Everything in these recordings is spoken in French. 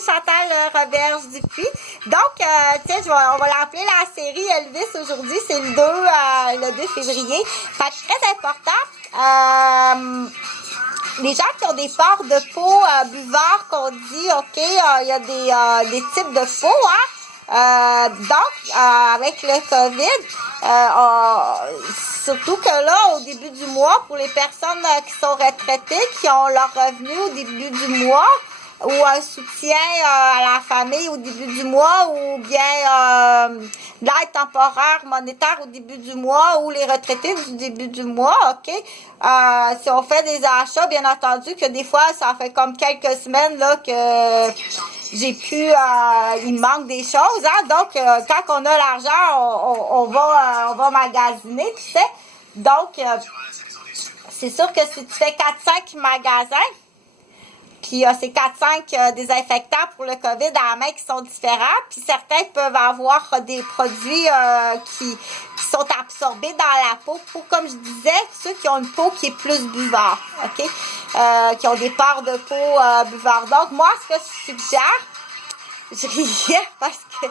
c'est Chantal Roberge Dupuis. Donc, tiens, on va l'appeler la série Elvis aujourd'hui. C'est le 2 février. Fait que très important. Les gens qui ont des pores de peau buveurs, qu'on dit, OK, il y a des types de peau, hein. Donc, avec le COVID, surtout que là, au début du mois, pour les personnes qui sont retraitées, qui ont leur revenu au début du mois, ou un soutien à la famille au début du mois, ou bien de l'aide temporaire monétaire au début du mois, ou les retraités du début du mois, OK? Si on fait des achats, bien entendu que des fois, ça fait comme quelques semaines là que j'ai pu, il manque des choses, hein? Donc, quand on a l'argent, on va magasiner, tu sais. Donc, c'est sûr que si tu fais 4-5 magasins, puis c'est 4-5 désinfectants pour le COVID à la main qui sont différents. Puis certains peuvent avoir des produits qui sont absorbés dans la peau. Pour, comme je disais, ceux qui ont une peau qui est plus buvard, OK? Qui ont des pores de peau buvard. Donc, moi, ce que je suggère, je riais parce que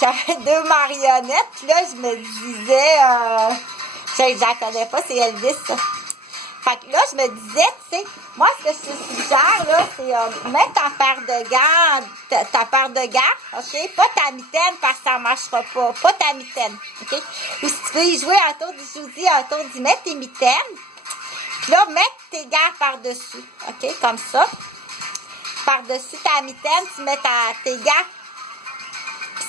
j'avais 2 marionnettes. Puis là, je me disais, je la connais pas, c'est Elvis, ça. Fait que là, je me disais, tu sais, moi, ce que je te suggère, là, c'est mettre ta paire de gants, ta paire de gants, OK? Pas ta mitaine, parce que ça marchera pas. Pas ta mitaine, OK? Ou si tu veux y jouer un tour je vous dis un tour d'y mettre tes mitaines. Puis là, mettre tes gants par-dessus, OK? Comme ça. Par-dessus ta mitaine, tu mets tes gants.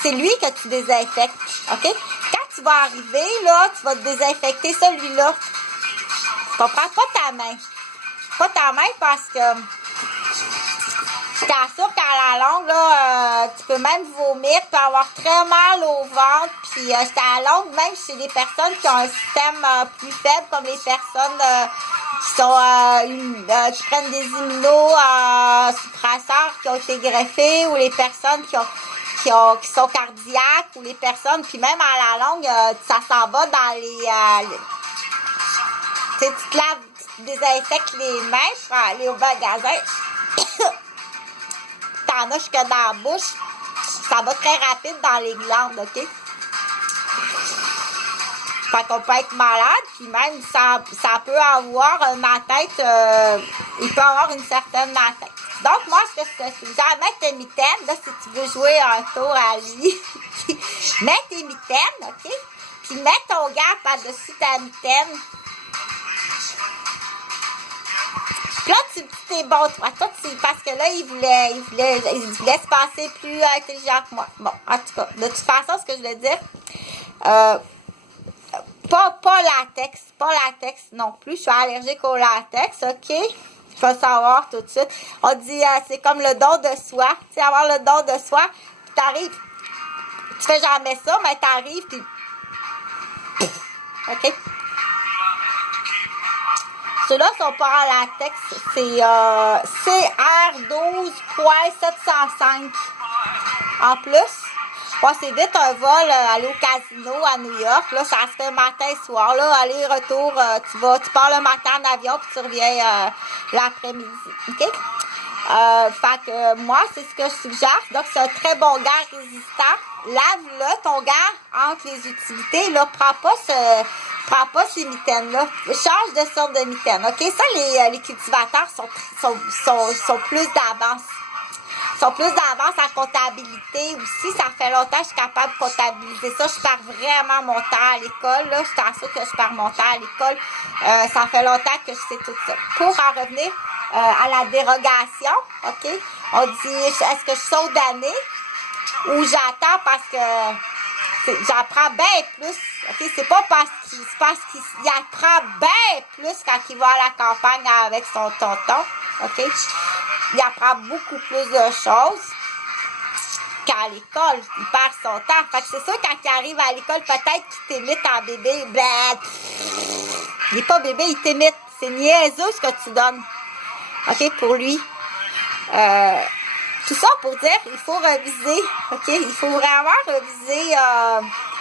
C'est lui que tu désinfectes, OK? Quand tu vas arriver, là, tu vas te désinfecter celui-là. Tu comprends? Pas ta main. Pas ta main parce que je t'assure qu'à la longue, là, tu peux même vomir, tu peux avoir très mal au ventre. Puis à la longue, même chez les personnes qui ont un système plus faible, comme les personnes qui sont qui prennent des immunosuppresseurs qui ont été greffés, ou les personnes qui sont cardiaques, ou les personnes, puis même à la longue, ça s'en va dans les tu te laves, tu désinfectes les mains pour aller au magasin. T'en as jusque dans la bouche. Ça va très rapide dans les glandes, OK? Fait qu'on peut être malade, puis même ça peut avoir ma tête, il peut avoir une certaine tête. Donc, moi, ce que je te suggère, mettre tes mitaines, là, si tu veux jouer un tour à lui, mets tes mitaines, OK? Puis mets ton gant par-dessus ta mitaine. Là, t'es bon, toi, parce que là, il voulait se passer plus intelligent que moi. Bon, en tout cas, de toute façon, ce que je veux dire, pas latex non plus. Je suis allergique au latex, OK? Il faut savoir tout de suite. On dit, c'est comme le don de soi. Tu sais, avoir le don de soi, puis t'arrives, tu fais jamais ça, mais t'arrives, puis... OK? Ceux-là sont pas en latex. C'est CR12.705. En plus, c'est vite un vol, aller au casino à New York. Là, ça se fait matin et soir. Là, aller-retour, tu pars le matin en avion puis tu reviens l'après-midi. OK? Fait que moi, c'est ce que je suggère. Donc, c'est un très bon gant résistant. Lave-le, ton gant, entre les utilités. Là, prends pas ces mitaines-là. Change de sorte de mitaine. OK? Ça, les cultivateurs sont plus d'avance. Sont plus d'avance en comptabilité aussi. Ça fait longtemps que je suis capable de comptabiliser ça. Je pars vraiment mon temps à l'école. Là, je t'assure que je pars mon temps à l'école. Ça fait longtemps que je sais tout ça. Pour en revenir à la dérogation, OK? On dit, est-ce que je saute d'année ou j'attends parce que j'en prends bien plus. OK? C'est pas parce qu'il apprend bien plus quand il va à la campagne avec son tonton. OK? Il apprend beaucoup plus de choses qu'à l'école. Il perd son temps. Fait que c'est sûr, quand il arrive à l'école, peut-être qu'il t'imite en bébé. Ben, il n'est pas bébé, il t'imite. C'est niaiseux ce que tu donnes. OK, pour lui. Tout ça pour dire, il faut reviser. OK? Il faut vraiment reviser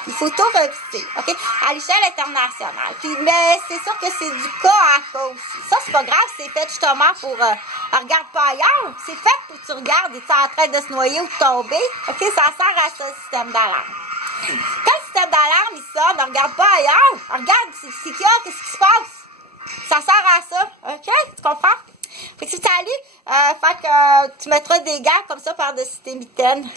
Il faut tout revisiter, OK? À l'échelle internationale. Puis, mais c'est sûr que c'est du cas à cas aussi. Ça, c'est pas grave, c'est fait justement pour... regarde pas ailleurs. C'est fait pour que tu regardes et tu es en train de se noyer ou de tomber. OK? Ça sert à ça, le système d'alarme. Quand le système d'alarme, il sonne, ne regarde pas ailleurs. Regarde, c'est qu'il y a, qu'est-ce qui se passe? Ça sert à ça, OK? Tu comprends? Fait que si tu as lu, fait que tu mettras des gants comme ça par-dessus tes mitaines.